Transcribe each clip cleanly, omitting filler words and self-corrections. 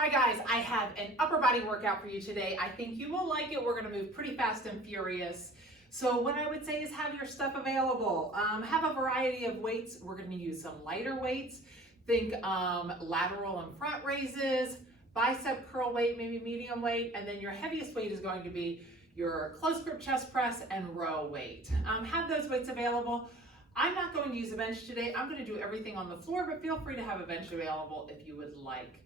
Hi guys, I have an upper body workout for you today. I think you will like it. We're gonna move pretty fast and furious. So what I would say is have your stuff available. Have a variety of weights. We're gonna use some lighter weights. Think lateral and front raises, bicep curl weight, maybe medium weight, and then your heaviest weight is going to be your close grip chest press and row weight. Have those weights available. I'm not going to use a bench today. I'm going to do everything on the floor, but feel free to have a bench available if you would like.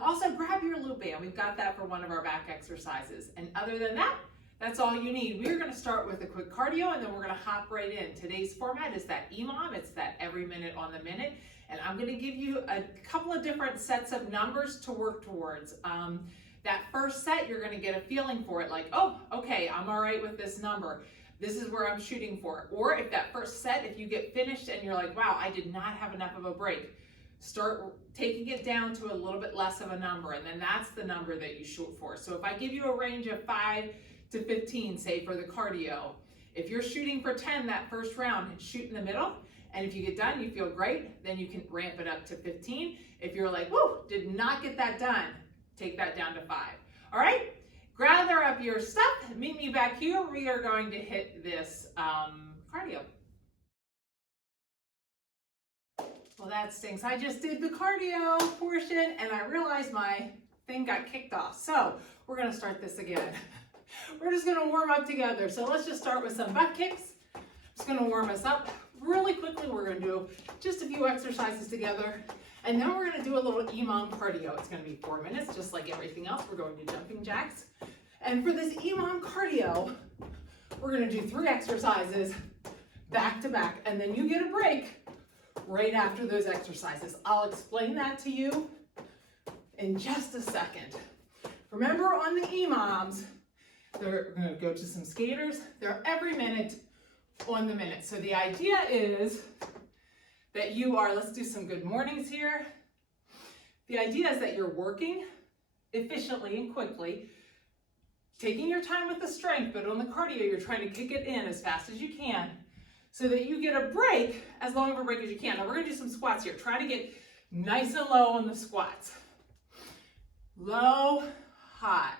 Also, grab your loop band. We've got that for one of our back exercises. And other than that, that's all you need. We're going to start with a quick cardio, and then we're going to hop right in. Today's format is that EMOM. It's that every minute on the minute. And I'm going to give you a couple of different sets of numbers to work towards. That first set, you're going to get a feeling for it, like, oh, okay, I'm all right with this number. This is where I'm shooting for. Or if that first set, if you get finished and you're like, wow, I did not have enough of a break, start taking it down to a little bit less of a number, and then that's the number that you shoot for. So if I give you a range of 5 to 15, say for the cardio, if you're shooting for 10 that first round, shoot in the middle, and if you get done, you feel great, then you can ramp it up to 15. If you're like, whoa, did not get that done, take that down to 5. All right? Gather up your stuff, meet me back here. We are going to hit this cardio. Well, that stinks. I just did the cardio portion and I realized my thing got kicked off. So we're gonna start this again. We're just gonna warm up together. So let's just start with some butt kicks. Just gonna warm us up really quickly. We're gonna do just a few exercises together. And then we're gonna do a little EMOM cardio. It's gonna be 4 minutes, just like everything else. We're going to jumping jacks. And for this EMOM cardio, we're gonna do 3 exercises back to back. And then you get a break right after those exercises. I'll explain that to you in just a second. Remember on the EMOMs, they're gonna go to some skaters. They're every minute on the minute. So the idea is that you are, let's do some good mornings here. The idea is that you're working efficiently and quickly, taking your time with the strength, but on the cardio, you're trying to kick it in as fast as you can so that you get a break, as long of a break as you can. Now we're gonna do some squats here. Try to get nice and low on the squats. Low, high.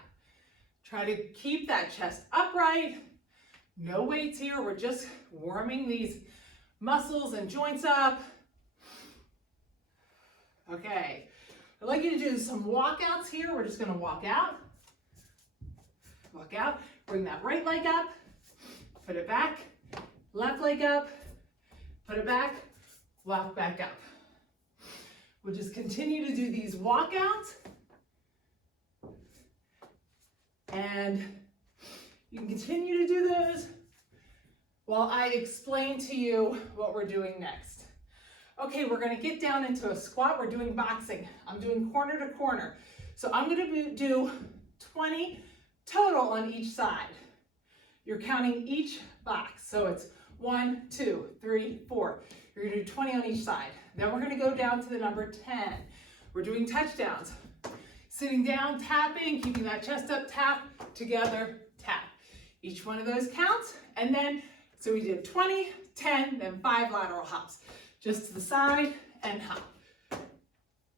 Try to keep that chest upright. No weights here. We're just warming these muscles and joints up. Okay, I'd like you to do some walkouts here. We're just gonna walk out, bring that right leg up, put it back, left leg up, put it back, walk back up. We'll just continue to do these walkouts, and you can continue to do those while I explain to you what we're doing next. Okay, we're gonna get down into a squat. We're doing boxing. I'm doing corner to corner. So I'm gonna do 20 total on each side. You're counting each box. So it's 1, 2, 3, 4. You're gonna do 20 on each side. Then we're gonna go down to the number 10. We're doing touchdowns. Sitting down, tapping, keeping that chest up, tap, together, tap. Each one of those counts, and then so we did 20, 10, then 5 lateral hops. Just to the side and hop.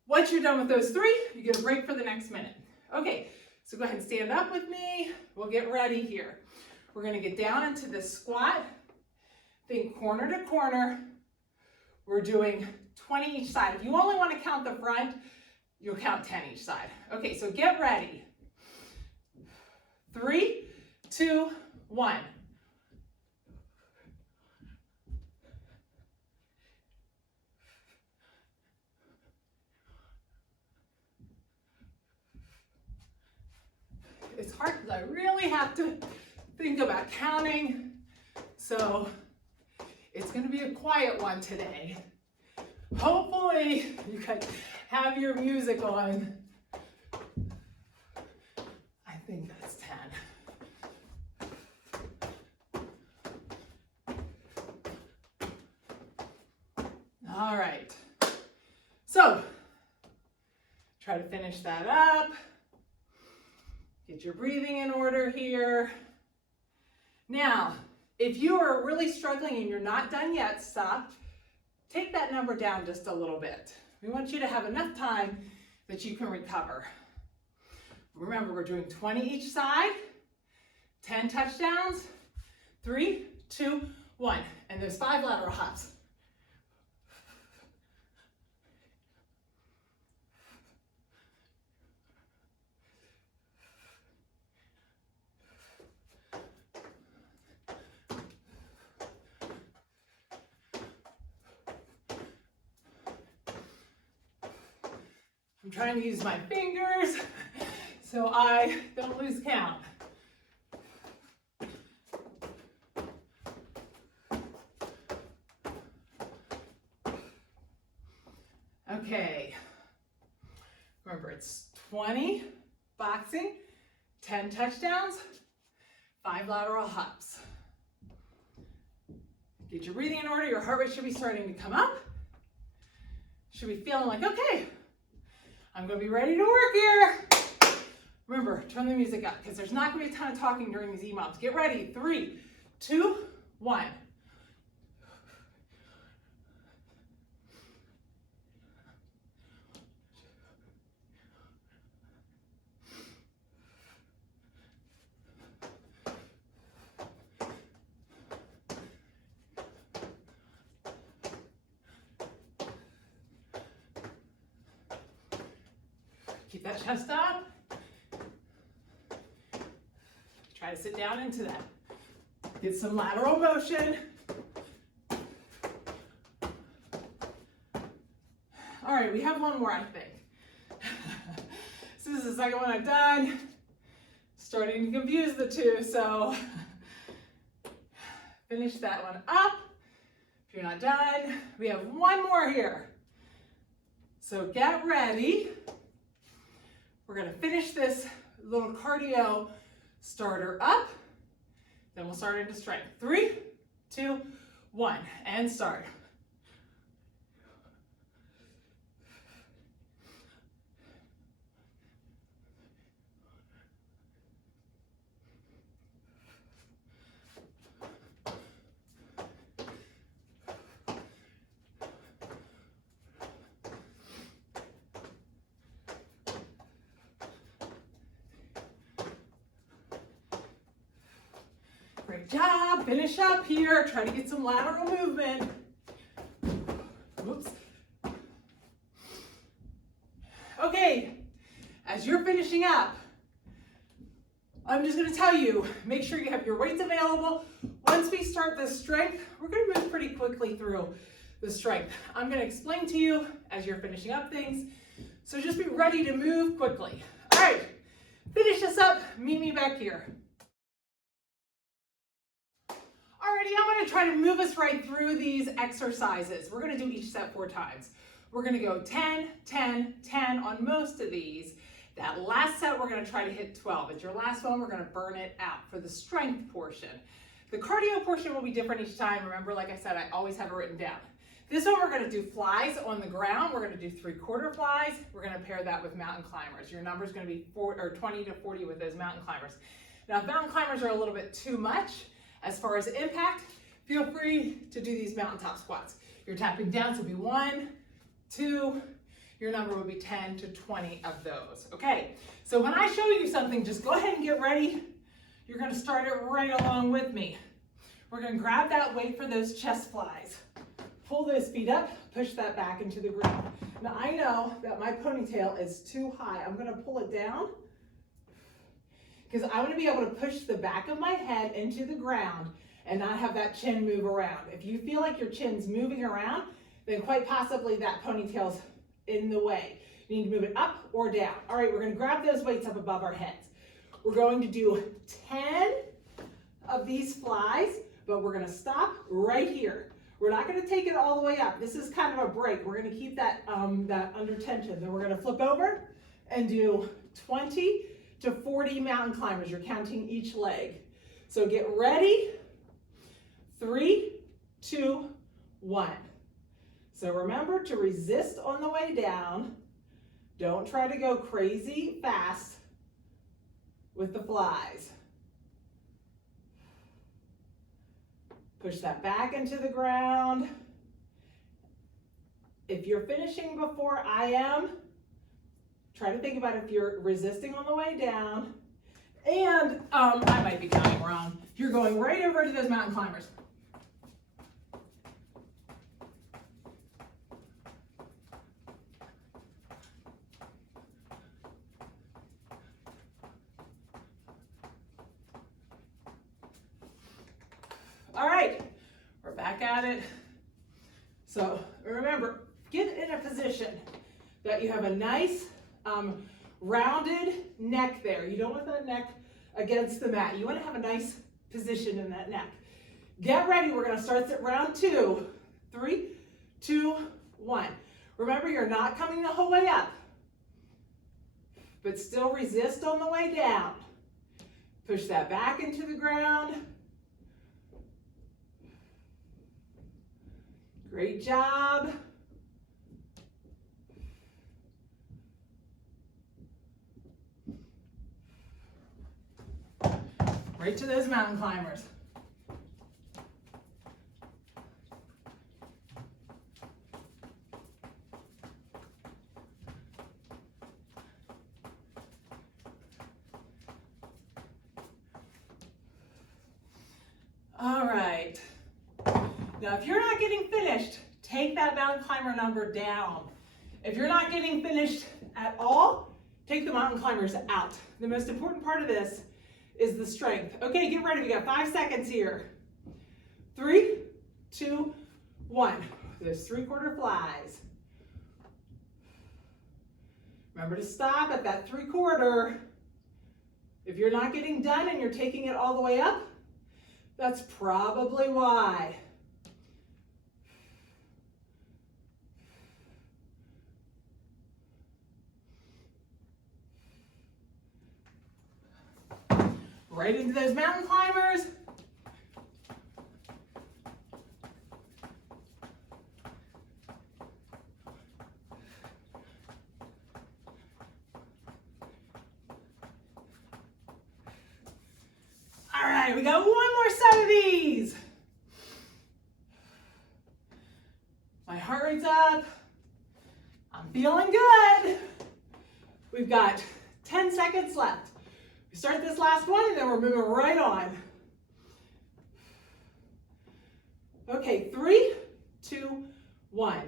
Once you're done with those 3, you get a break for the next minute. Okay, so go ahead and stand up with me. We'll get ready here. We're gonna get down into this squat. Think corner to corner. We're doing 20 each side. If you only wanna count the front, you'll count 10 each side. Okay, so get ready. 3, 2, 1. It's hard because I really have to think about counting. So it's going to be a quiet one today. Hopefully you can have your music on. I think that's 10. All right. So try to finish that up. Get your breathing in order here. Now, if you are really struggling and you're not done yet, stop. Take that number down just a little bit. We want you to have enough time that you can recover. Remember, we're doing 20 each side, 10 touchdowns, 3, 2, 1. And there's 5 lateral hops. I'm trying to use my fingers so I don't lose count. Okay, remember it's 20 boxing, 10 touchdowns, 5 lateral hops. Get your breathing in order, your heart rate should be starting to come up. Should be feeling like, okay, I'm gonna be ready to work here. Remember, turn the music up because there's not gonna be a ton of talking during these EMOMs. Get ready, 3, 2, 1. Keep that chest up. Try to sit down into that. Get some lateral motion. All right, we have one more, I think. This is the second one I've done. Starting to confuse the two, so finish that one up. If you're not done, we have one more here. So get ready. We're gonna finish this little cardio starter up, then we'll start into strength. 3, 2, 1, and start. Great job, finish up here. Try to get some lateral movement. Whoops. Okay, as you're finishing up, I'm just gonna tell you, make sure you have your weights available. Once we start the strength, we're gonna move pretty quickly through the strength. I'm gonna explain to you as you're finishing up things, so just be ready to move quickly. All right, finish this up, meet me back here. Alrighty, I'm gonna try to move us right through these exercises. We're gonna do each set 4 times. We're gonna go 10, 10, 10 on most of these. That last set, we're gonna try to hit 12. It's your last one, we're gonna burn it out for the strength portion. The cardio portion will be different each time. Remember, like I said, I always have it written down. This one, we're gonna do flies on the ground. We're gonna do 3/4 flies. We're gonna pair that with mountain climbers. Your number's gonna be 20 to 40 with those mountain climbers. Now, if mountain climbers are a little bit too much, as far as impact, feel free to do these mountaintop squats. You're tapping down, so it'll be 1, 2, your number would be 10 to 20 of those. Okay, so when I show you something, just go ahead and get ready. You're gonna start it right along with me. We're gonna grab that weight for those chest flies. Pull those feet up, push that back into the ground. Now I know that my ponytail is too high. I'm gonna pull it down, because I want to be able to push the back of my head into the ground and not have that chin move around. If you feel like your chin's moving around, then quite possibly that ponytail's in the way. You need to move it up or down. All right, we're going to grab those weights up above our heads. We're going to do 10 of these flies, but we're going to stop right here. We're not going to take it all the way up. This is kind of a break. We're going to keep that, that under tension. Then we're going to flip over and do 20 to 40 mountain climbers. You're counting each leg. So get ready. 3, 2, 1. So remember to resist on the way down. Don't try to go crazy fast with the flies. Push that back into the ground. If you're finishing before I am, Try to think about if you're resisting on the way down, and I might be counting wrong. You're going right over to those mountain climbers. All right, we're back at it. So remember, get in a position that you have a nice rounded neck there. You don't want that neck against the mat. You want to have a nice position in that neck. Get ready. We're going to start at round 2. 3, 2, 1. Remember, you're not coming the whole way up, but still resist on the way down. Push that back into the ground. Great job. Right to those mountain climbers. All right. Now, if you're not getting finished, take that mountain climber number down. If you're not getting finished at all, take the mountain climbers out. The most important part of this is the strength. Okay, get ready. We got 5 seconds here. 3, 2, 1. Those 3/4 flies. Remember to stop at that 3/4. If you're not getting done and you're taking it all the way up, that's probably why. Right into those mountain climbers. All right, we got one more set of these. My heart rate's up. I'm feeling good. We've got 10 seconds left. We start this last one and then we're moving right on. Okay, 3, 2, 1.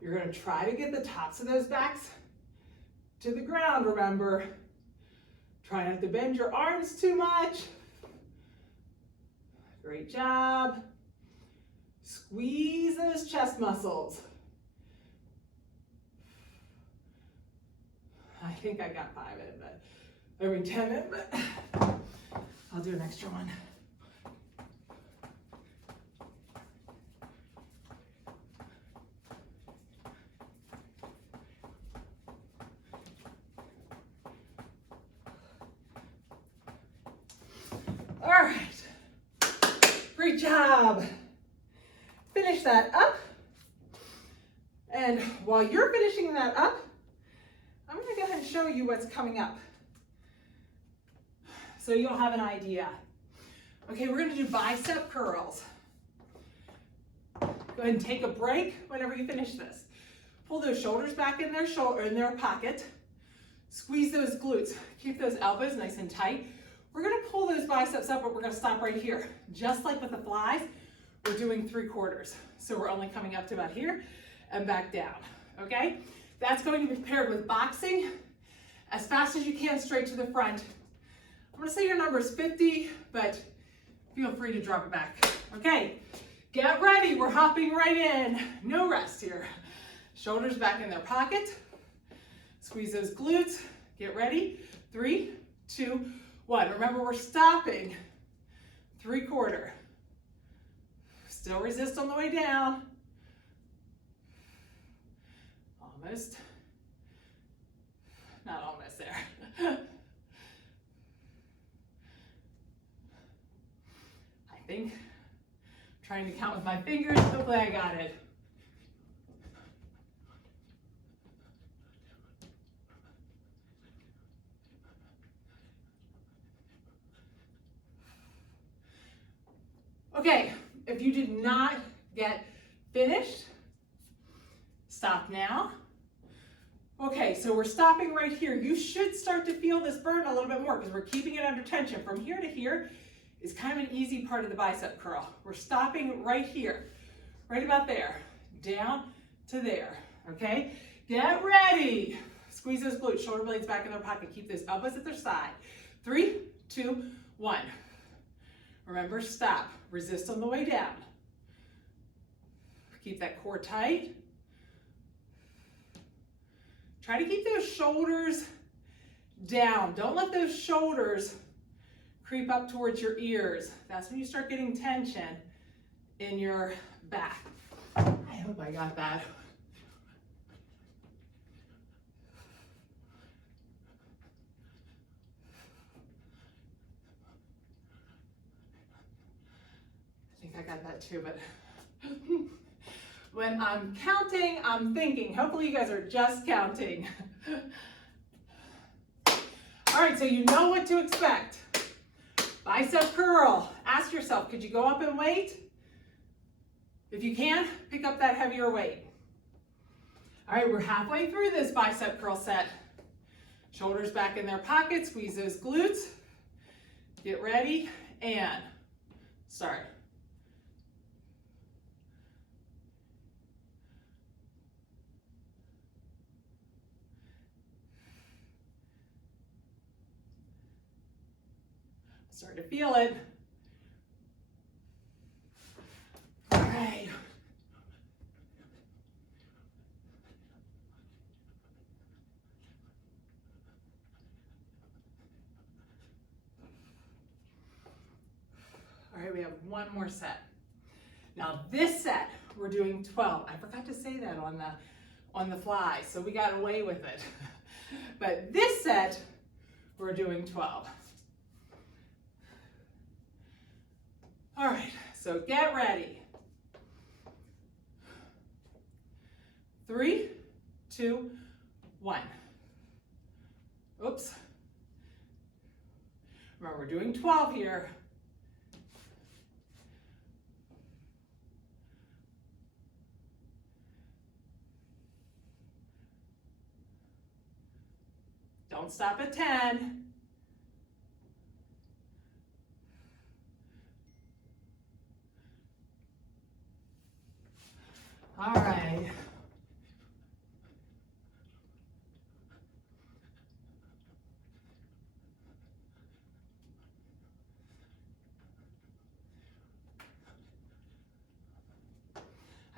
You're going to try to get the tops of those backs to the ground, remember. Try not to bend your arms too much. Great job. Squeeze those chest muscles. I think I got 5 in, but every 10 in, but I'll do an extra one. All right, great job. Finish that up. And while you're finishing that up, I'm going to go ahead and show you what's coming up so you'll have an idea. Okay, we're going to do bicep curls. Go ahead and take a break whenever you finish this. Pull those shoulders back in their pocket. Squeeze those glutes. Keep those elbows nice and tight. We're going to pull those biceps up, but we're going to stop right here. Just like with the flies, we're doing 3/4. So we're only coming up to about here and back down, okay? That's going to be paired with boxing as fast as you can, straight to the front. I'm gonna say your number is 50, but feel free to drop it back. Okay, get ready, we're hopping right in. No rest here. Shoulders back in their pocket. Squeeze those glutes, get ready. 3, 2, 1. Remember, we're stopping 3/4. Still resist on the way down. Almost. Not almost there. I think. Trying to count with my fingers. Hopefully I got it. Okay, if you did not get finished, stop now. Okay, so we're stopping right here. You should start to feel this burn a little bit more because we're keeping it under tension. From here to here is kind of an easy part of the bicep curl. We're stopping right here, right about there, down to there, okay? Get ready. Squeeze those glutes, shoulder blades back in their pocket. Keep those elbows at their side. 3, 2, 1. Remember, stop. Resist on the way down. Keep that core tight. Try to keep those shoulders down. Don't let those shoulders creep up towards your ears. That's when you start getting tension in your back. I hope I got that. I think I got that too, but when I'm counting, I'm thinking. Hopefully you guys are just counting. All right, so you know what to expect. Bicep curl. Ask yourself, could you go up in weight? If you can, pick up that heavier weight. All right, we're halfway through this bicep curl set. Shoulders back in their pockets, squeeze those glutes. Get ready and start. Start to feel it. All right. All right, we have one more set. Now this set, we're doing 12. I forgot to say that on the fly, so we got away with it. But this set, we're doing 12. All right, so get ready. 3, 2, 1. Oops. Remember, we're doing 12 here. Don't stop at 10. All right.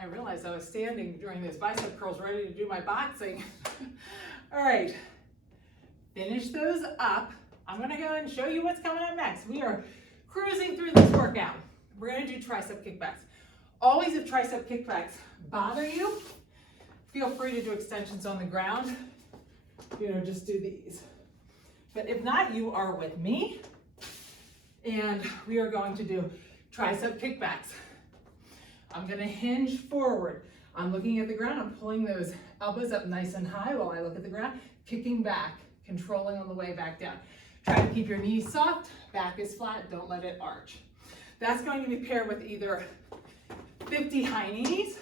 I realized I was standing during those bicep curls ready to do my boxing. All right, finish those up. I'm gonna go and show you what's coming up next. We are cruising through this workout. We're gonna do tricep kickbacks. Always if tricep kickbacks bother you, feel free to do extensions on the ground. You know, just do these. But if not, you are with me. And we are going to do tricep kickbacks. I'm gonna hinge forward. I'm looking at the ground, I'm pulling those elbows up nice and high while I look at the ground, kicking back, controlling on the way back down. Try to keep your knees soft, back is flat, don't let it arch. That's going to be paired with either 50 high knees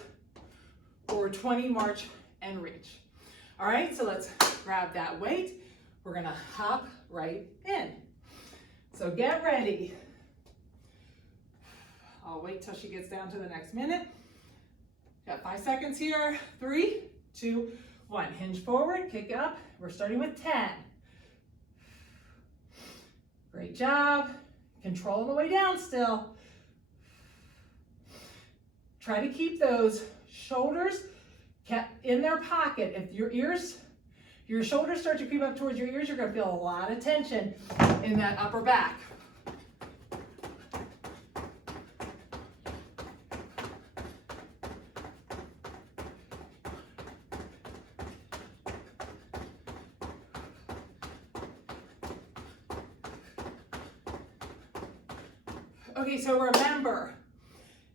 or 20 march and reach. All right, so let's grab that weight. We're gonna hop right in. So get ready. I'll wait till she gets down to the next minute. Got 5 seconds here. 3, 2, 1. Hinge forward, kick up. We're starting with 10. Great job. Control the way down still. Try to keep those shoulders kept in their pocket. If your shoulders start to creep up towards your ears, you're gonna feel a lot of tension in that upper back. Okay, so remember,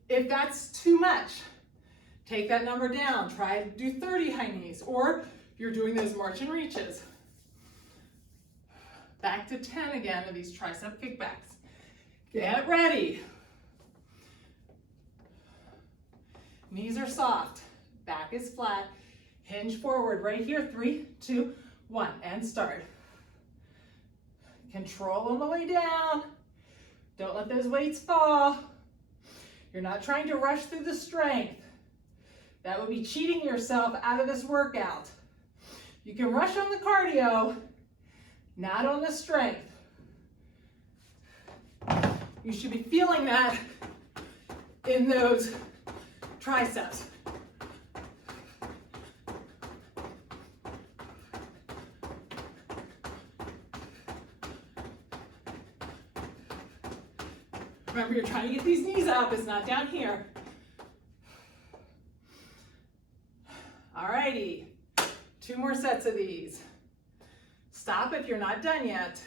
if that's too much, take that number down. Try to do 30 high knees, or you're doing those march and reaches. Back to 10 again of these tricep kickbacks. Get ready. Knees are soft, back is flat. Hinge forward right here. 3, 2, 1, and start. Control on the way down. Don't let those weights fall. You're not trying to rush through the strength. That would be cheating yourself out of this workout. You can rush on the cardio, not on the strength. You should be feeling that in those triceps. Remember, you're trying to get these knees up, it's not down here. Alrighty, 2 more sets of these. Stop if you're not done yet.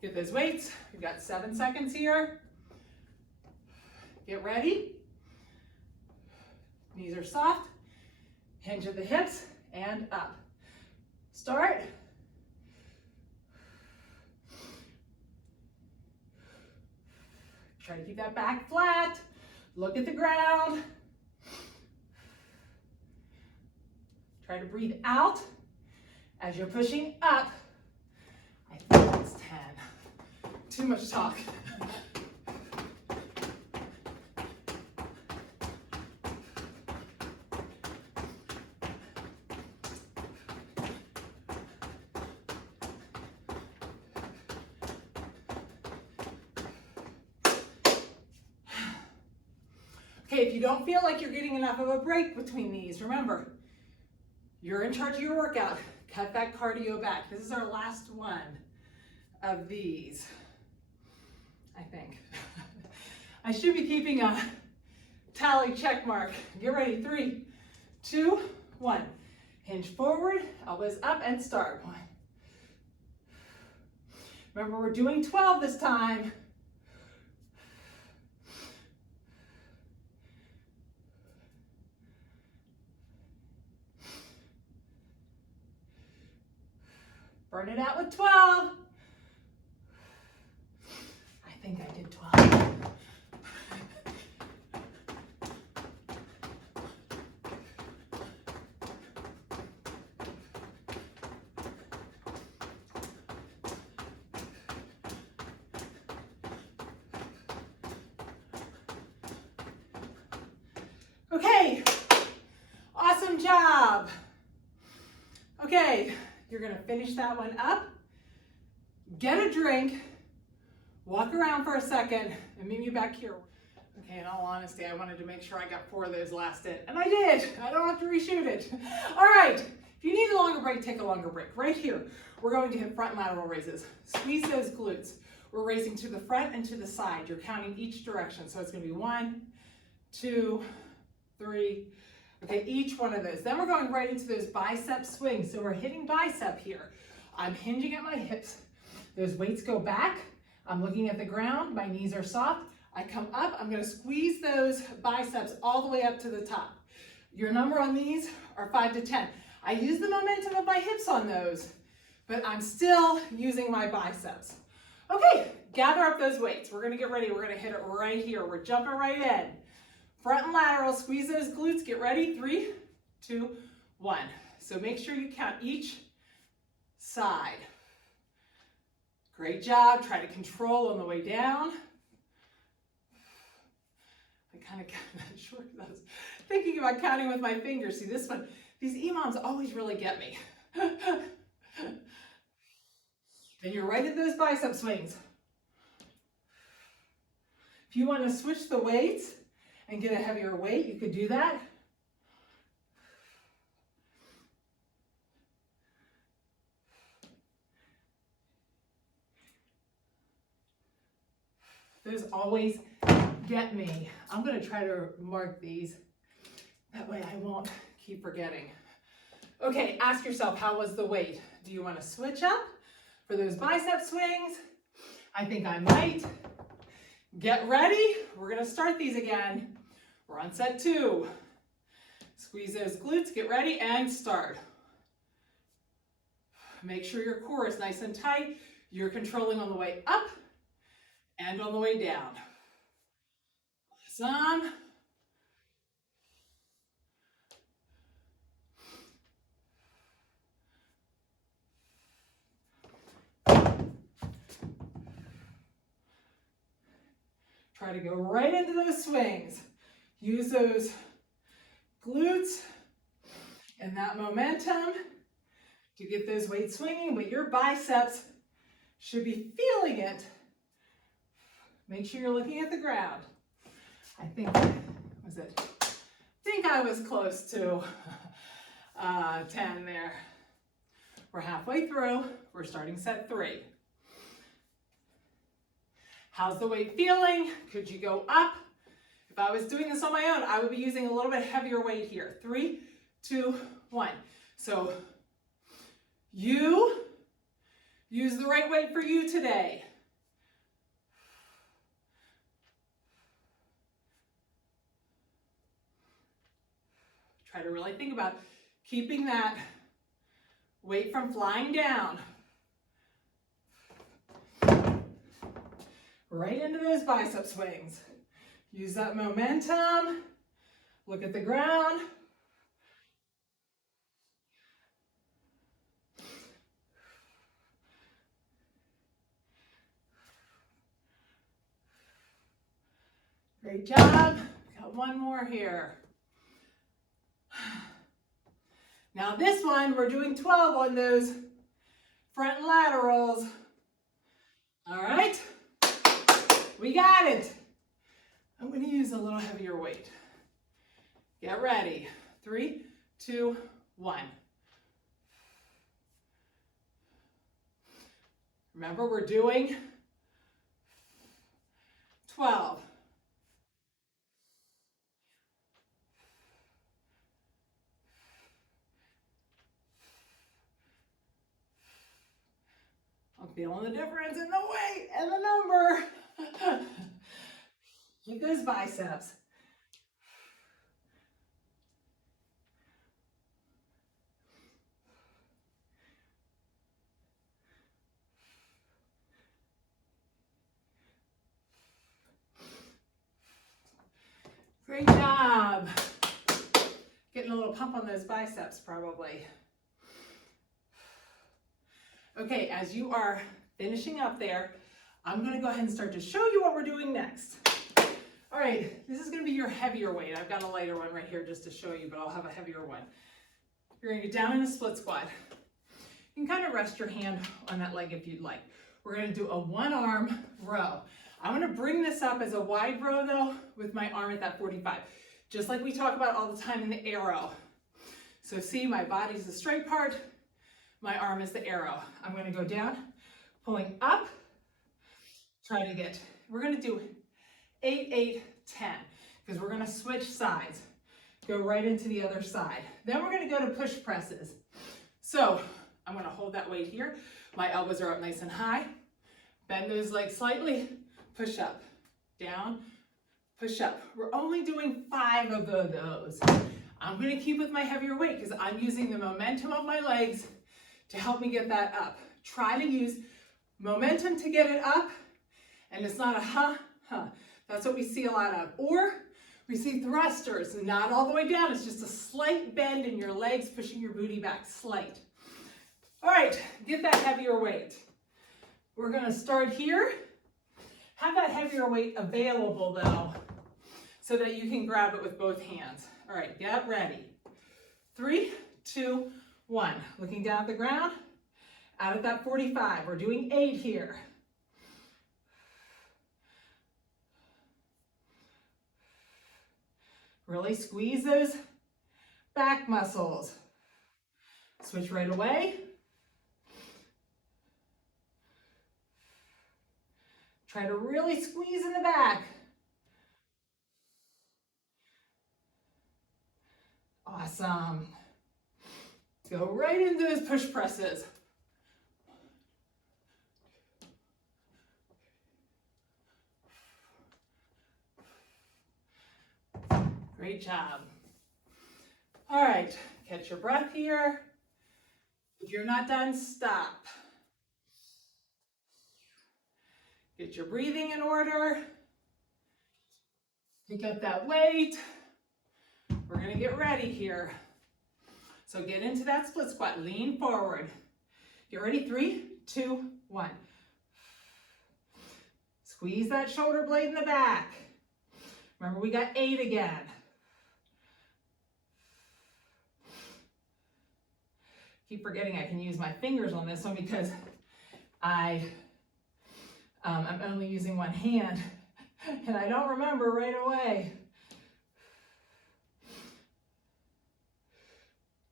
Get those weights. We've got 7 seconds here. Get ready. Knees are soft. Hinge at the hips and up. Start. Try to keep that back flat. Look at the ground. Try to breathe out as you're pushing up. I think that's 10. Too much talk. Okay, if you don't feel like you're getting enough of a break between these, remember, you're in charge of your workout. Cut that cardio back. This is our last one of these, I think. I should be keeping a tally check mark. Get ready, 3, 2, 1. Hinge forward, elbows up, and start. 1. Remember, we're doing 12 this time. Burn it out with 12. I think I did 12. Okay, awesome job. Okay. You're gonna finish that one up, get a drink, walk around for a second, and meet me back here. Okay, in all honesty, I wanted to make sure I got 4 of those last in, and I did. I don't have to reshoot it. All right, if you need a longer break, take a longer break. Right here, we're going to hit front lateral raises. Squeeze those glutes. We're raising to the front and to the side. You're counting each direction, so it's gonna be 1, 2, 3, okay, each one of those. Then we're going right into those bicep swings. So we're hitting bicep here. I'm hinging at my hips. Those weights go back. I'm looking at the ground. My knees are soft. I come up. I'm going to squeeze those biceps all the way up to the top. Your number on these are 5 to 10. I use the momentum of my hips on those, but I'm still using my biceps. Okay, gather up those weights. We're going to get ready. We're going to hit it right here. We're jumping right in. Front and lateral, squeeze those glutes, get ready, 3, 2, 1. So make sure you count each side. Great job, try to control on the way down. I kind of got that short, I was thinking about counting with my fingers. See this one, these EMOMs always really get me. Then you're right at those bicep swings. If you want to switch the weights, and get a heavier weight, you could do that. Those always get me. I'm gonna try to mark these. That way I won't keep forgetting. Okay, ask yourself, how was the weight? Do you wanna switch up for those bicep swings? I think I might. Get ready, we're gonna start these again. We're on set 2. Squeeze those glutes, get ready, and start. Make sure your core is nice and tight. You're controlling on the way up and on the way down. Awesome. Try to go right into those swings. Use those glutes and that momentum to get those weights swinging, but your biceps should be feeling it. Make sure you're looking at the ground. I think I was close to 10 there. We're halfway through. We're starting set 3. How's the weight feeling? Could you go up? If I was doing this on my own, I would be using a little bit heavier weight here. 3, 2, 1. So you use the right weight for you today. Try to really think about keeping that weight from flying down. Right into those bicep swings. Use that momentum. Look at the ground. Great job. Got one more here. Now this one, we're doing 12 on those front laterals. All right, we got it. I'm going to use a little heavier weight. Get ready. 3, 2, 1. Remember, we're doing 12. I'm feeling the difference in the weight and the number. Keep those biceps. Great job. Getting a little pump on those biceps probably. Okay, as you are finishing up there, I'm gonna go ahead and start to show you what we're doing next. All right, this is gonna be your heavier weight. I've got a lighter one right here just to show you, but I'll have a heavier one. You're gonna get down in a split squat. You can kind of rest your hand on that leg if you'd like. We're gonna do a 1-arm row. I'm gonna bring this up as a wide row though, with my arm at that 45, just like we talk about all the time in the arrow. So see, my body's the straight part, my arm is the arrow. I'm gonna go down, pulling up, try to get, we're gonna do 8, 8, 10, because we're gonna switch sides. Go right into the other side. Then we're gonna go to push presses. So I'm gonna hold that weight here. My elbows are up nice and high. Bend those legs slightly, push up, down, push up. We're only doing 5 of those. I'm gonna keep with my heavier weight because I'm using the momentum of my legs to help me get that up. Try to use momentum to get it up, and it's not a huh. That's what we see a lot of. Or we see thrusters, not all the way down. It's just a slight bend in your legs, pushing your booty back, slight. All right, get that heavier weight. We're gonna start here. Have that heavier weight available though, so that you can grab it with both hands. All right, get ready. 3, 2, 1. Looking down at the ground, out at that 45. We're doing 8 here. Really squeeze those back muscles. Switch right away. Try to really squeeze in the back. Awesome. Go right into those push presses. Great job. All right, catch your breath here. If you're not done, stop. Get your breathing in order. Pick up that weight. We're gonna get ready here. So get into that split squat, lean forward. Get ready, 3, 2, 1. Squeeze that shoulder blade in the back. Remember, we got 8 again. Keep forgetting I can use my fingers on this one because I'm only using one hand and I don't remember right away.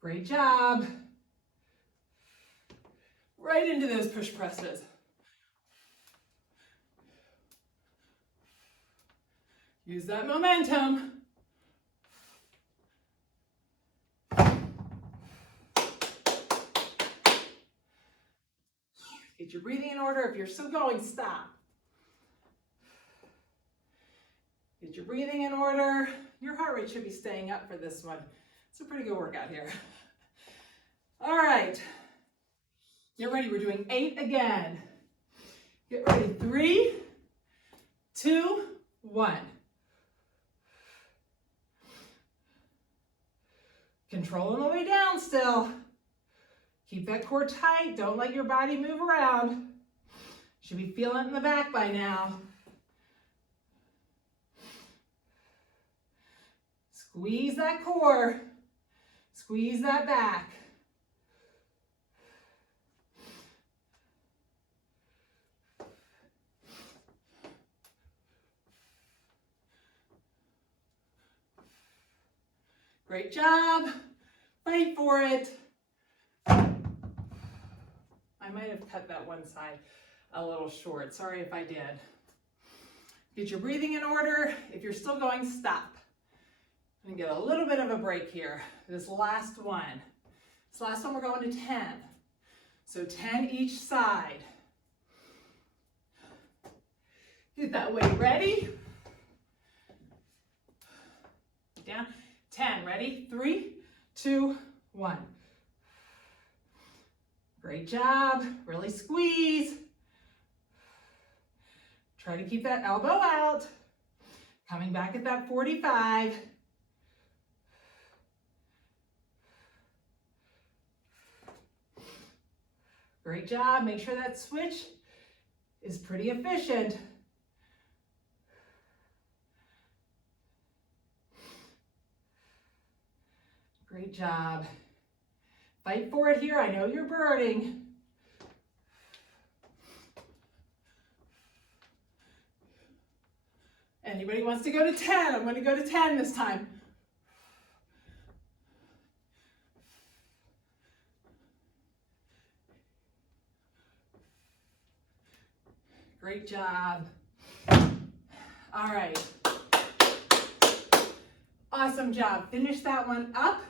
Great job. Right into those push presses. Use that momentum. Get your breathing in order. If you're still going, stop. Get your breathing in order. Your heart rate should be staying up for this one. It's a pretty good workout here. All right. Get ready. We're doing 8 again. Get ready. 3, 2, 1. Controlling the way down still. Keep that core tight. Don't let your body move around. Should be feeling it in the back by now. Squeeze that core. Squeeze that back. Great job. Fight for it. I might have cut that one side a little short. Sorry if I did. Get your breathing in order. If you're still going, stop. And get a little bit of a break here. This last one. This last one we're going to 10. So 10 each side. Get that weight ready. Down. 10. Ready? 3, 2, 1. Great job. Really squeeze. Try to keep that elbow out. Coming back at that 45. Great job. Make sure that switch is pretty efficient. Great job. Fight for it here. I know you're burning. Anybody wants to go to 10? I'm going to go to 10 this time. Great job. All right. Awesome job. Finish that one up.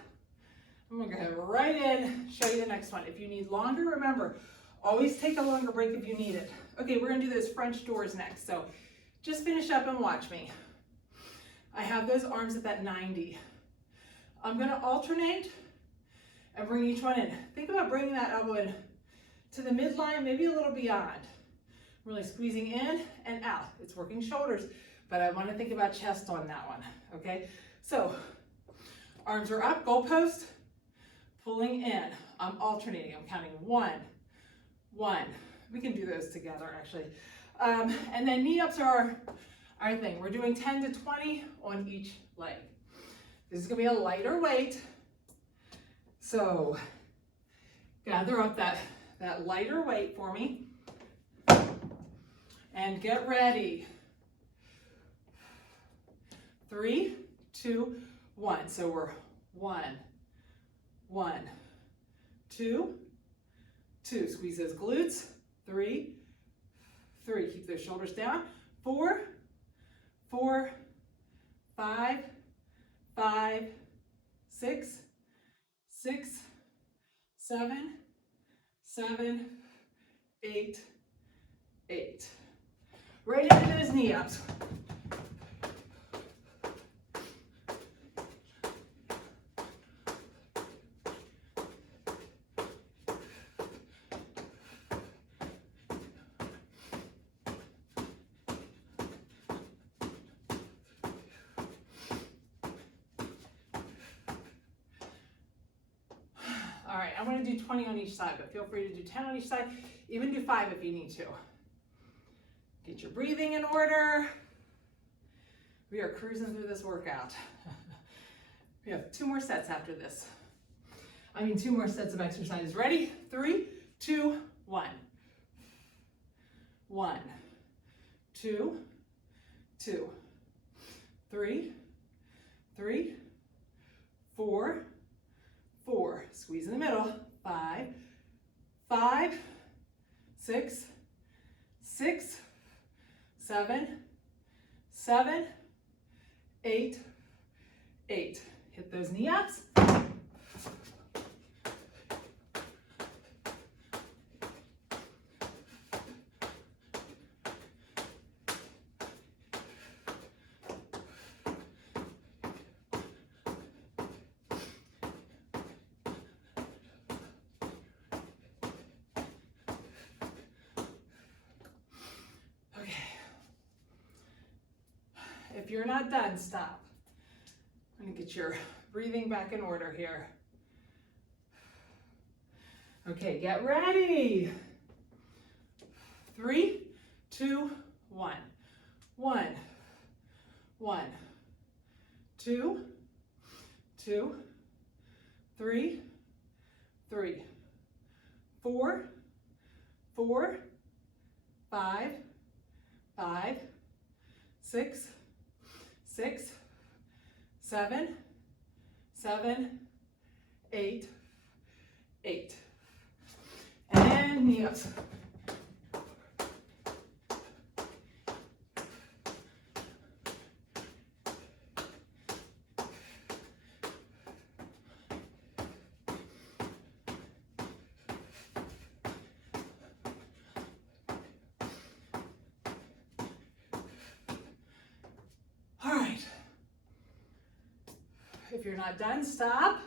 I'm going to go ahead right in, show you the next one. If you need longer, remember, always take a longer break if you need it. Okay, we're going to do those French doors next. So just finish up and watch me. I have those arms at that 90. I'm going to alternate and bring each one in. Think about bringing that elbow in to the midline, maybe a little beyond. Really squeezing in and out. It's working shoulders, but I want to think about chest on that one, okay? So arms are up, goalpost, pulling in. I'm alternating. I'm counting 1, 1. We can do those together, actually. And then knee ups are our thing. We're doing 10 to 20 on each leg. This is going to be a lighter weight. So gather up that lighter weight for me. And get ready. 3, 2, 1. So we're 1, 1, 2, 2. Squeeze those glutes. 3, 3. Keep those shoulders down. 4, 4, 5, 5, 6, 6, 7, 7, 8, 8. Right into those knee ups. All right, I'm going to do 20 on each side, but feel free to do 10 on each side. Even do 5 if you need to. Get your breathing in order. We are cruising through this workout. We have 2 more sets after this. 2 more sets of exercises. Ready? 3, 2, 1. 1, 2, 2, 3, 3, 4, 4. Squeeze in the middle. 5, 5, 6, 6, 7, 7, 8, 8. Hit those knee ups. If you're not done, stop. I'm gonna get your breathing back in order here. Okay, get ready. 3, 2, 1. 1, 1, 2, 2, 3, 3, 4, 4, 5, 5, 6, 6, 7, 7, 8, 8. And knee ups. If you're not done, stop.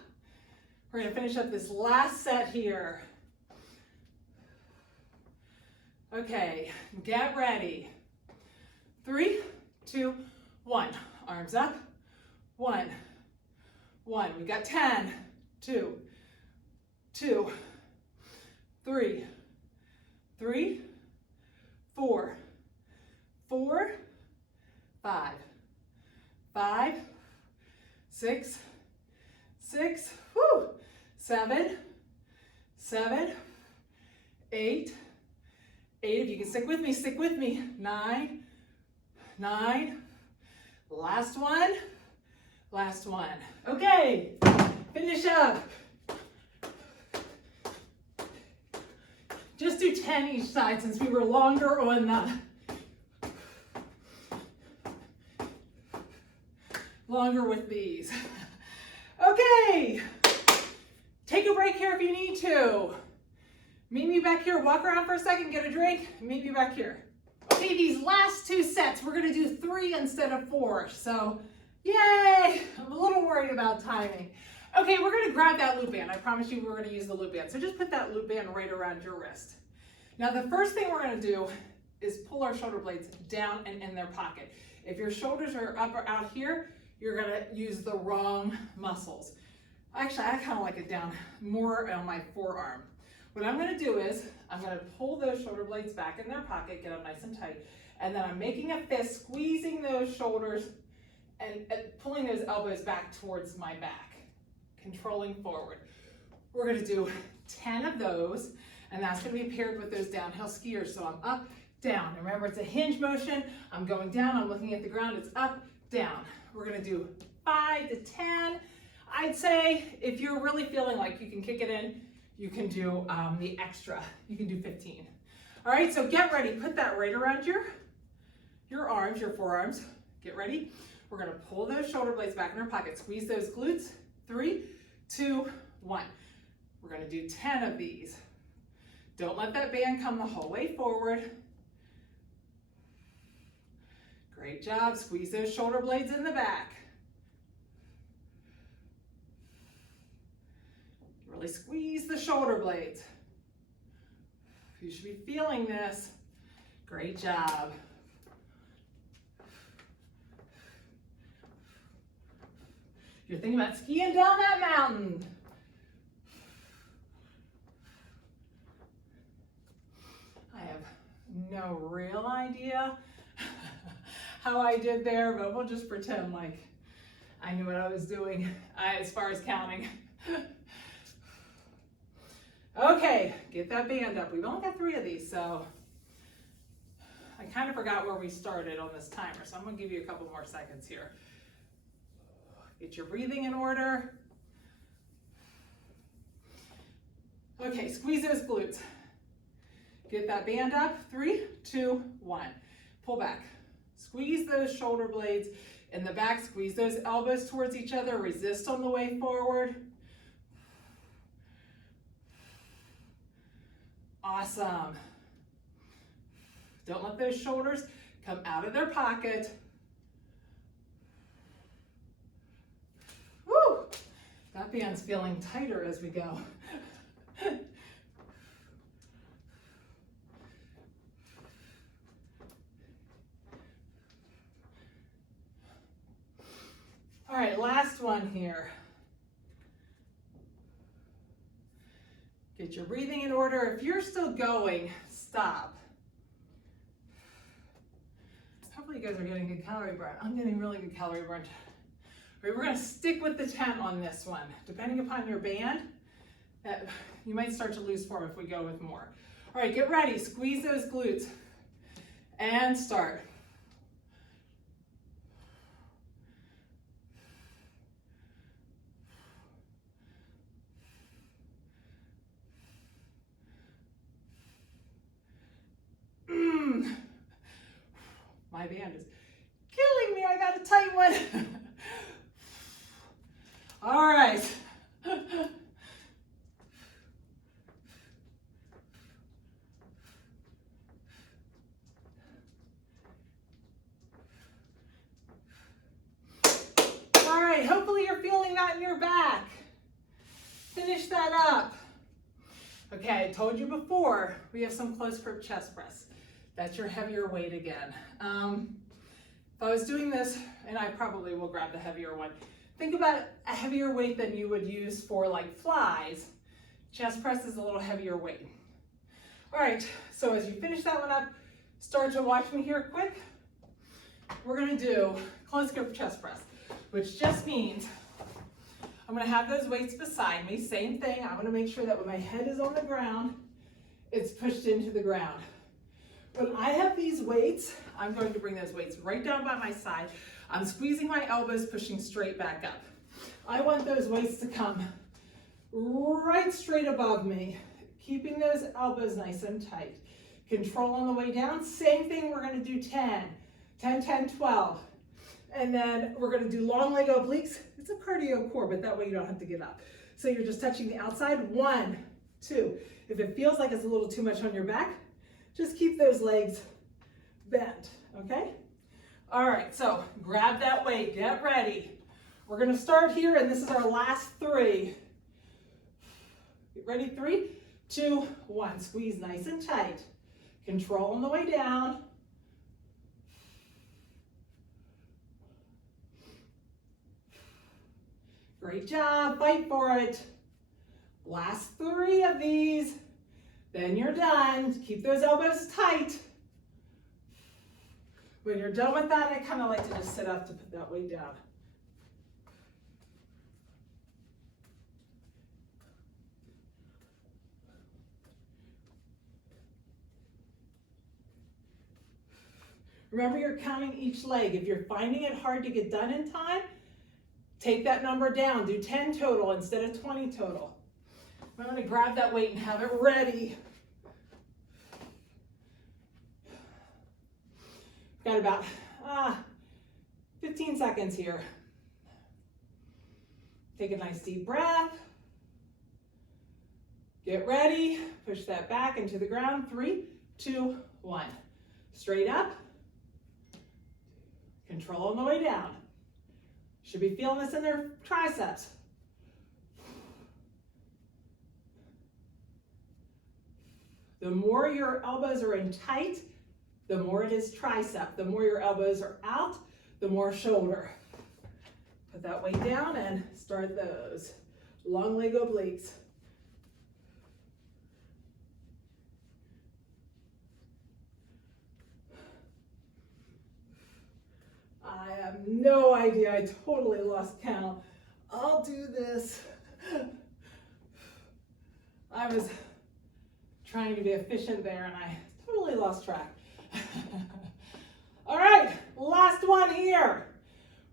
We're going to finish up this last set here. Okay, get ready. 3, 2, 1. Arms up. 1, 1. We got 10, 2, 2, 3, 3, 4, 4, 5, 5, 6, 6, 7, 7, 8, 8. If you can stick with me, stick with me. 9, 9. Last one. Last one. Okay, finish up. Just do 10 each side since we were longer on the longer with these. Okay, take a break here if you need to. Meet me back here, walk around for a second, get a drink, meet me back here. Okay, these last 2 sets, we're gonna do 3 instead of 4. So, yay, I'm a little worried about timing. Okay, we're gonna grab that loop band. I promise you we're gonna use the loop band. So just put that loop band right around your wrist. Now the first thing we're gonna do is pull our shoulder blades down and in their pocket. If your shoulders are up or out here, you're gonna use the wrong muscles. Actually, I kind of like it down more on my forearm. What I'm gonna do is, I'm gonna pull those shoulder blades back in their pocket, get them nice and tight, and then I'm making a fist, squeezing those shoulders and pulling those elbows back towards my back, controlling forward. We're gonna do 10 of those, and that's gonna be paired with those downhill skiers. So I'm up, down. Remember, it's a hinge motion. I'm going down, I'm looking at the ground, it's up, down. We're gonna do 5 to 10. I'd say if you're really feeling like you can kick it in, you can do the extra. You can do 15. All right, so get ready. Put that right around your arms, your forearms. Get ready. We're gonna pull those shoulder blades back in our pocket. Squeeze those glutes. 3, 2, 1. We're gonna do 10 of these. Don't let that band come the whole way forward. Great job. Squeeze those shoulder blades in the back. Really squeeze the shoulder blades. You should be feeling this. Great job. You're thinking about skiing down that mountain. I have no real idea how I did there, but we'll just pretend like I knew what I was doing as far as counting. Okay, get that band up. We've only got 3 of these, so I kind of forgot where we started on this timer, so I'm gonna give you a couple more seconds here. Get your breathing in order. Okay, squeeze those glutes. Get that band up. 3, 2, 1. Pull back. Squeeze those shoulder blades in the back. Squeeze those elbows towards each other. Resist on the way forward. Awesome. Don't let those shoulders come out of their pocket. Woo! That band's feeling tighter as we go. All right, last one here. Get your breathing in order. If you're still going, stop. Hopefully you guys are getting good calorie burn. I'm getting really good calorie burn. All right, we're gonna stick with the 10 on this one. Depending upon your band, you might start to lose form if we go with more. All right, get ready. Squeeze those glutes and start. My band is killing me. I got a tight one. All right. All right, hopefully you're feeling that in your back. Finish that up. Okay, I told you before, we have some close grip chest press. That's your heavier weight again. If I was doing this, and I probably will grab the heavier one, think about a heavier weight than you would use for like flies. Chest press is a little heavier weight. All right, so as you finish that one up, start to watch me here quick. We're gonna do close grip chest press, which just means I'm gonna have those weights beside me. Same thing, I wanna make sure that when my head is on the ground, it's pushed into the ground. When I have these weights, I'm going to bring those weights right down by my side. I'm squeezing my elbows, pushing straight back up. I want those weights to come right straight above me, keeping those elbows nice and tight. Control on the way down. Same thing, we're gonna do 10, 10, 10, 12. And then we're gonna do long leg obliques. It's a cardio core, but that way you don't have to get up. So you're just touching the outside. 1, 2. If it feels like it's a little too much on your back, just keep those legs bent, okay? All right, so grab that weight, get ready. We're gonna start here, and this is our last 3. Get ready, 3, 2, 1. Squeeze nice and tight. Control on the way down. Great job, fight for it. Last 3 of these. Then you're done. Keep those elbows tight. When you're done with that, I kind of like to just sit up to put that weight down. Remember, you're counting each leg. If you're finding it hard to get done in time, take that number down. Do 10 total instead of 20 total. I'm going to grab that weight and have it ready. Got about 15 seconds here. Take a nice deep breath. Get ready. Push that back into the ground. 3, 2, 1. Straight up. Control on the way down. Should be feeling this in their triceps. The more your elbows are in tight, the more it is tricep. The more your elbows are out, the more shoulder. Put that weight down and start those long leg obliques. no idea. I totally lost count. I'll do this. I was trying to be efficient there and I totally lost track. All right, last one here.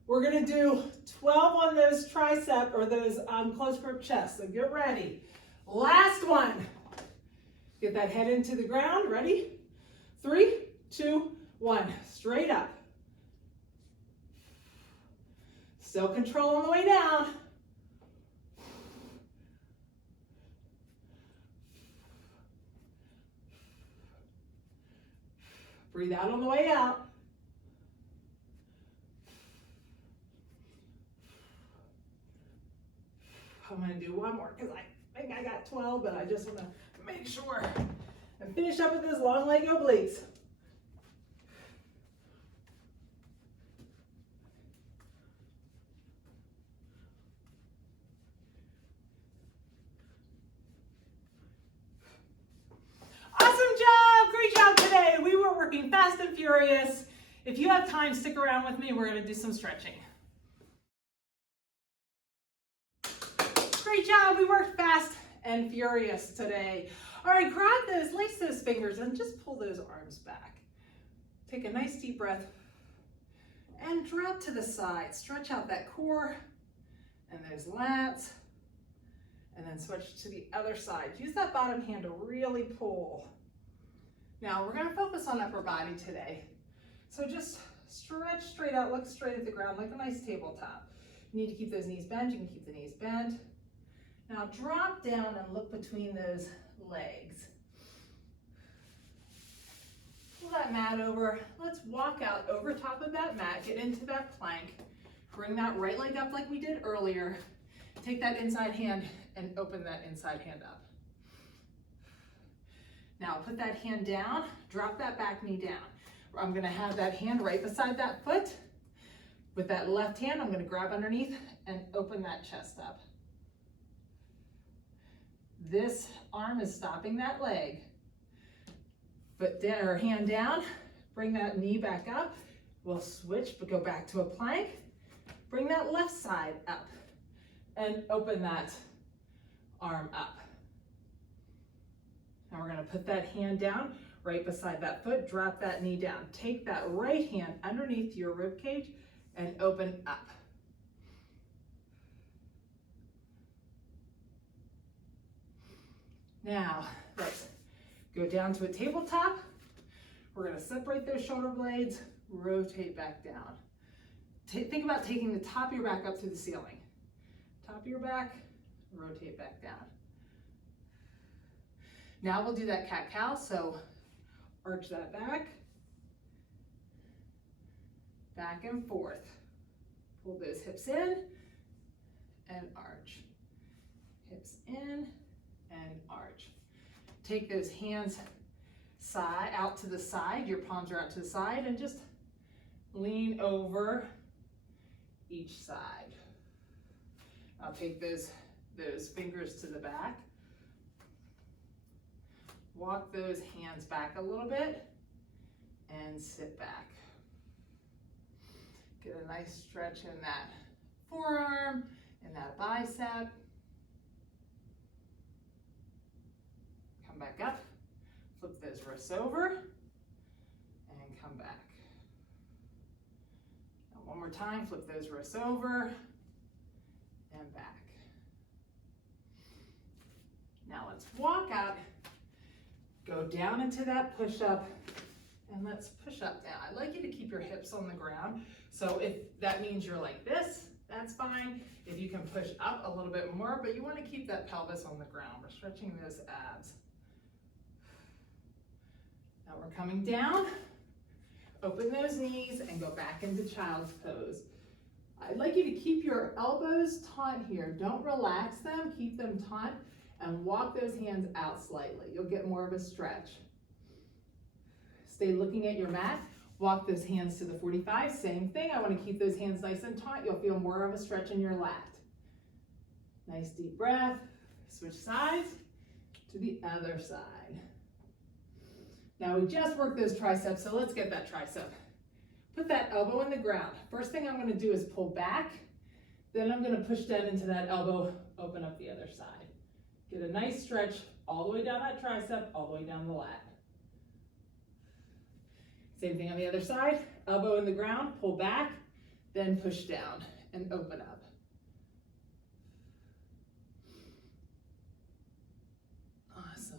We're gonna do 12 on those tricep or those close grip chests, so get ready. Last one. Get that head into the ground, ready? 3, 2, 1, straight up. Still control on the way down. Breathe out on the way out. I'm gonna do one more because I think I got 12, but I just wanna make sure. And finish up with those long leg obliques. Awesome job, great job today. We were working fast and furious. If you have time, stick around with me. We're gonna do some stretching. Great job, we worked fast and furious today. All right, grab those, lace those fingers and just pull those arms back. Take a nice deep breath and drop to the side. Stretch out that core and those lats, and then switch to the other side. Use that bottom hand to really pull. Now we're gonna focus on upper body today. So just stretch straight out, look straight at the ground like a nice tabletop. You need to keep those knees bent, you can keep the knees bent. Now drop down and look between those legs. Pull that mat over. Let's walk out over top of that mat, get into that plank. Bring that right leg up like we did earlier. Take that inside hand and open that inside hand up. Now put that hand down, drop that back knee down. I'm gonna have that hand right beside that foot. With that left hand, I'm gonna grab underneath and open that chest up. This arm is stopping that leg. Foot or hand down, bring that knee back up. We'll switch, but go back to a plank. Bring that left side up and open that arm up. Now we're gonna put that hand down right beside that foot, drop that knee down. Take that right hand underneath your rib cage and open up. Now, let's go down to a tabletop. We're gonna separate those shoulder blades, rotate back down. Think about taking the top of your back up through the ceiling. Top of your back, rotate back down. Now we'll do that cat-cow, so arch that back and forth. Pull those hips in and arch. Hips in and arch. Take those hands out to the side, your palms are out to the side, and just lean over each side. I'll take those fingers to the back. Walk those hands back a little bit and sit back. Get a nice stretch in that forearm, in that bicep. Come back up, flip those wrists over, and come back. Now one more time, flip those wrists over, and back. Now let's walk out, go down into that push-up, and let's push up now. I'd like you to keep your hips on the ground. So if that means you're like this, that's fine. If you can push up a little bit more, but you want to keep that pelvis on the ground. We're stretching those abs. Now we're coming down, open those knees and go back into child's pose. I'd like you to keep your elbows taut here. Don't relax them, keep them taut, and walk those hands out slightly. You'll get more of a stretch. Stay looking at your mat. Walk those hands to the 45. Same thing. I want to keep those hands nice and taut. You'll feel more of a stretch in your lat. Nice deep breath. Switch sides to the other side. Now we just worked those triceps, so let's get that tricep Put that elbow in the ground. First thing I'm gonna do is pull back, then I'm gonna push down into that elbow, open up the other side. Get a nice stretch all the way down that tricep, all the way down the lat. Same thing on the other side, elbow in the ground, pull back, then push down and open up. Awesome.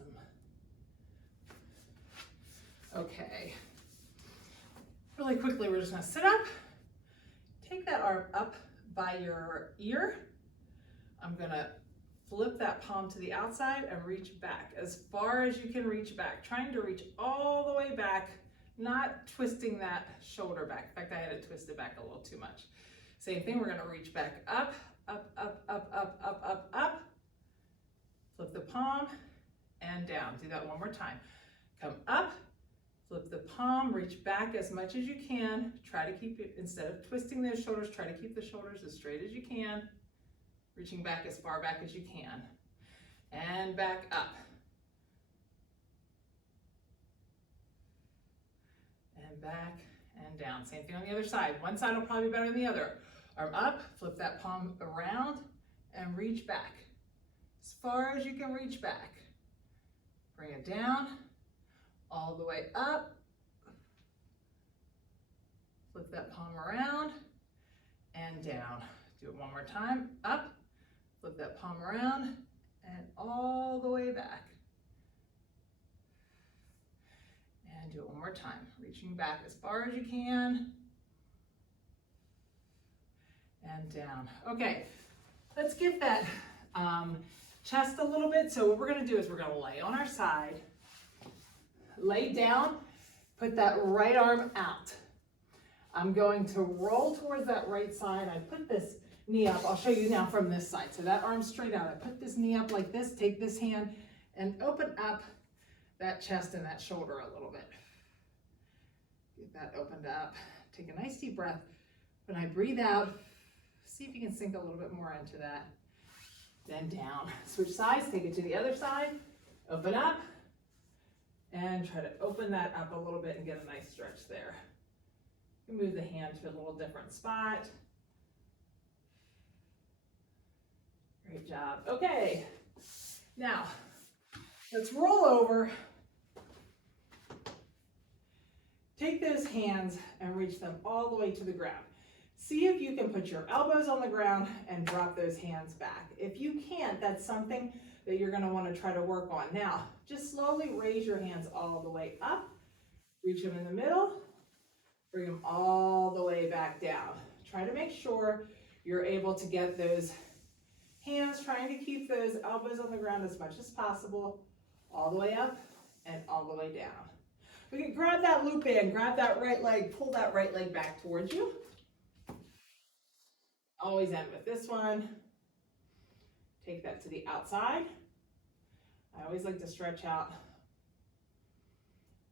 Okay. Really quickly, we're just gonna sit up, take that arm up by your ear. I'm gonna flip that palm to the outside and reach back as far as you can reach back, trying to reach all the way back, not twisting that shoulder back. In fact, I had it twisted back a little too much. Same thing, we're gonna reach back up, up, up, up, up, up, up, up. Flip the palm and down. Do that one more time. Come up, flip the palm, reach back as much as you can. Try to keep it, instead of twisting those shoulders, try to keep the shoulders as straight as you can. Reaching back as far back as you can. And back up. And back and down. Same thing on the other side. One side will probably be better than the other. Arm up, flip that palm around, and reach back. As far as you can reach back. Bring it down, all the way up. Flip that palm around, and down. Do it one more time. Up, flip that palm around, and all the way back. And do it one more time. Reaching back as far as you can. And down. Okay, let's get that chest a little bit. So what we're gonna do is we're gonna lay on our side, lay down, put that right arm out. I'm going to roll towards that right side. I put this knee up. I'll show you now from this side. So that arm straight out. I put this knee up like this, take this hand and open up that chest and that shoulder a little bit. Get that opened up. Take a nice deep breath. When I breathe out, see if you can sink a little bit more into that. Then down. Switch sides, take it to the other side, open up, and try to open that up a little bit and get a nice stretch there. You can move the hand to a little different spot. Great job. Okay, now let's roll over. Take those hands and reach them all the way to the ground. See if you can put your elbows on the ground and drop those hands back. If you can't, that's something that you're gonna wanna try to work on. Now, just slowly raise your hands all the way up, reach them in the middle, bring them all the way back down. Try to make sure you're able to get those hands, trying to keep those elbows on the ground as much as possible, all the way up and all the way down. We can grab that loop in, grab that right leg, pull that right leg back towards you. Always end with this one. Take that to the outside. I always like to stretch out.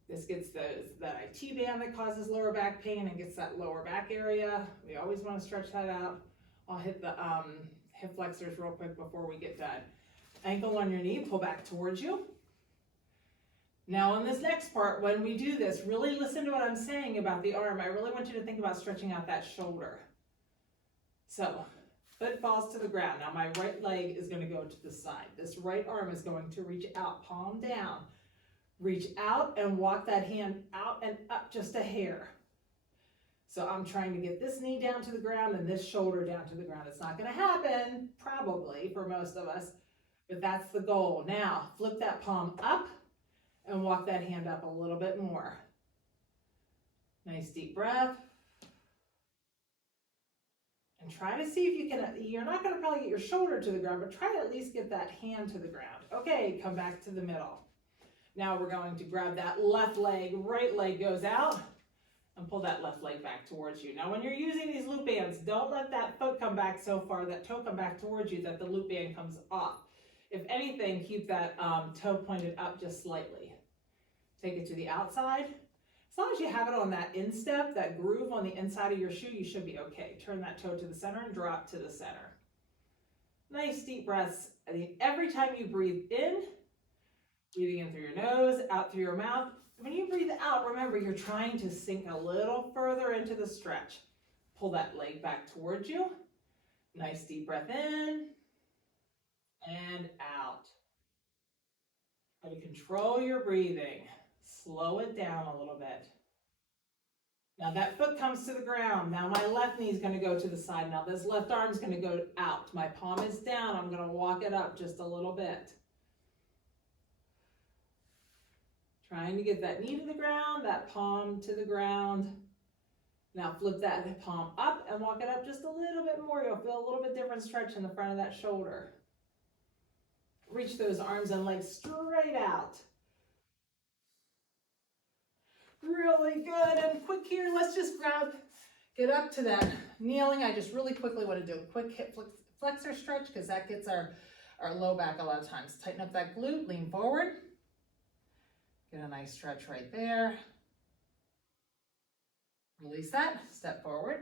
This gets that IT band that causes lower back pain and gets that lower back area. We always want to stretch that out. I'll hit the hip flexors real quick before we get done. Ankle on your knee, pull back towards you. Now on this next part, when we do this, really listen to what I'm saying about the arm. I really want you to think about stretching out that shoulder. So, foot falls to the ground. Now my right leg is going to go to the side. This right arm is going to reach out, palm down. Reach out and walk that hand out and up just a hair. So I'm trying to get this knee down to the ground and this shoulder down to the ground. It's not going to happen, probably, for most of us, but that's the goal. Now, flip that palm up and walk that hand up a little bit more. Nice deep breath. And try to see if you can, you're not going to probably get your shoulder to the ground, but try to at least get that hand to the ground. Okay, come back to the middle. Now we're going to grab that left leg, right leg goes out, and pull that left leg back towards you. Now when you're using these loop bands, don't let that foot come back so far, that toe come back towards you that the loop band comes off. If anything, keep that toe pointed up just slightly. Take it to the outside. As long as you have it on that instep, that groove on the inside of your shoe, you should be okay. Turn that toe to the center and drop to the center. Nice deep breaths. Every time you breathe in, breathing in through your nose, out through your mouth, When you breathe out, remember you're trying to sink a little further into the stretch. Pull that leg back towards you. Nice deep breath in and out. Try to control your breathing. Slow it down a little bit. Now that foot comes to the ground. Now my left knee is going to go to the side. Now this left arm is going to go out. My palm is down. I'm going to walk it up just a little bit. Trying to get that knee to the ground, that palm to the ground. Now flip that palm up and walk it up just a little bit more. You'll feel a little bit different stretch in the front of that shoulder. Reach those arms and legs straight out. Really good and quick here. Let's just get up to that kneeling. I just really quickly want to do a quick hip flexor stretch because that gets our low back a lot of times. Tighten up that glute, lean forward. Get a nice stretch right there. Release that, step forward.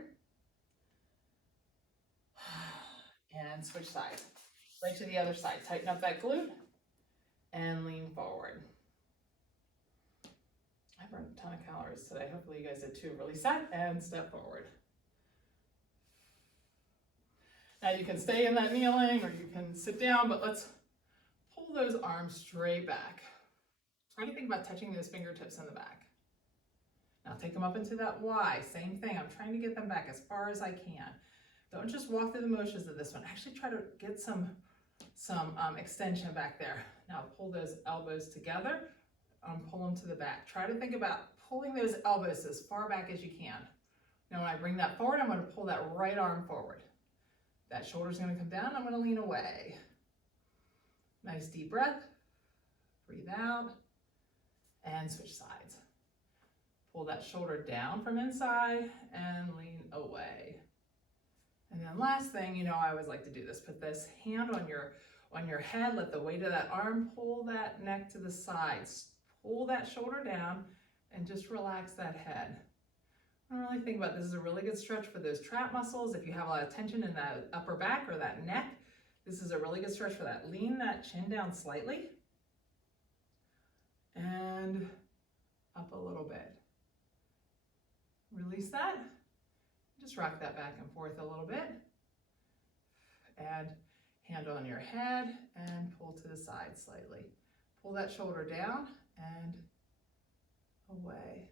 And switch sides. Right to the other side. Tighten up that glute and lean forward. I burned a ton of calories today. Hopefully you guys did too. Release that and step forward. Now you can stay in that kneeling or you can sit down, but let's pull those arms straight back. Try to think about touching those fingertips in the back. Now take them up into that Y. Same thing. I'm trying to get them back as far as I can. Don't just walk through the motions of this one. Actually try to get some extension back there. Now pull those elbows together and pull them to the back. Try to think about pulling those elbows as far back as you can. Now when I bring that forward, I'm going to pull that right arm forward. That shoulder's going to come down. I'm going to lean away. Nice deep breath. Breathe out and switch sides. Pull that shoulder down from inside and lean away. And then last thing, you know, I always like to do this. Put this hand on your head. Let the weight of that arm pull that neck to the sides. Pull that shoulder down and just relax that head. I don't really think about this. Is a really good stretch for those trap muscles. If you have a lot of tension in that upper back or that neck, this is a really good stretch for that. Lean that chin down slightly and up a little bit. Release that. Just rock that back and forth a little bit. And hand on your head and pull to the side slightly. Pull that shoulder down and away.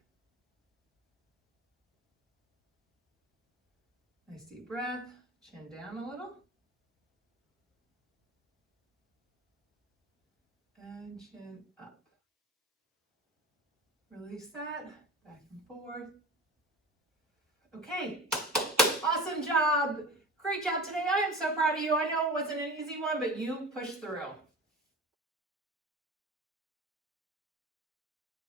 Nice deep breath. Chin down a little. And chin up. Release that. Back and forth. Okay, awesome job. Great job today. I am so proud of you. I know it wasn't an easy one, but you pushed through.